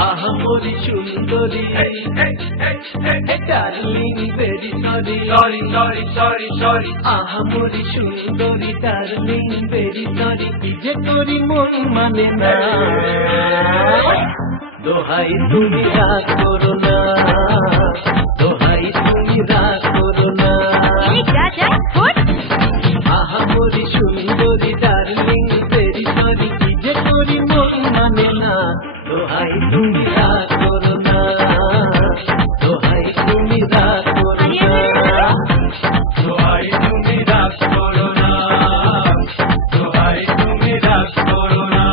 আহামরি সুন্দরী darling very sorry আহামরি সুন্দরী ডার্লিং ভেরি সরি কি যে করি মন মানে না দোহাই তুমি রাগ করো না দোহাই তুমি রাগ করো না আহামরি সুন্দরী ডার্লিং ভেরি সরি কি যে করি মন মানে না দোহাই তুমি রাগ করো না দোহাই তুমি রাগ করো না দোহাই তুমি রাগ করো না দোহাই তুমি রাগ করো না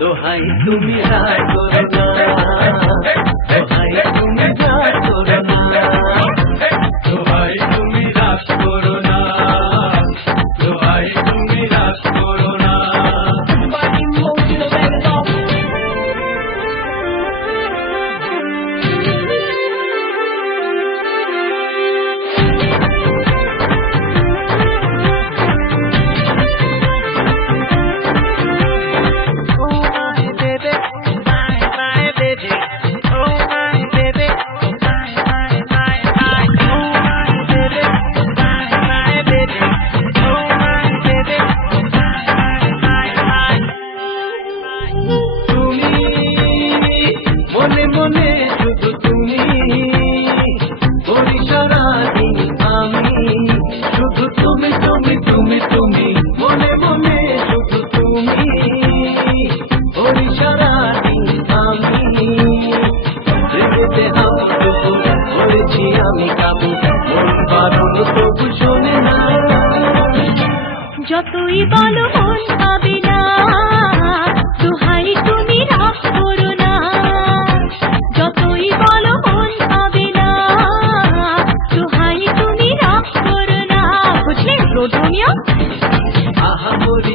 দোহাই তুমি রাগ করো না দোহাই তুমি রাগ করো না দোহাই তুমি রাগ করো না দোহাই তুমি রাগ করো না যতই বলো মন পাবে না দোহাই তুমি রাগ করো না যতই বলো মন পাবে না দোহাই তুমি রাগ করো না বুঝলে রোমিও আহামরি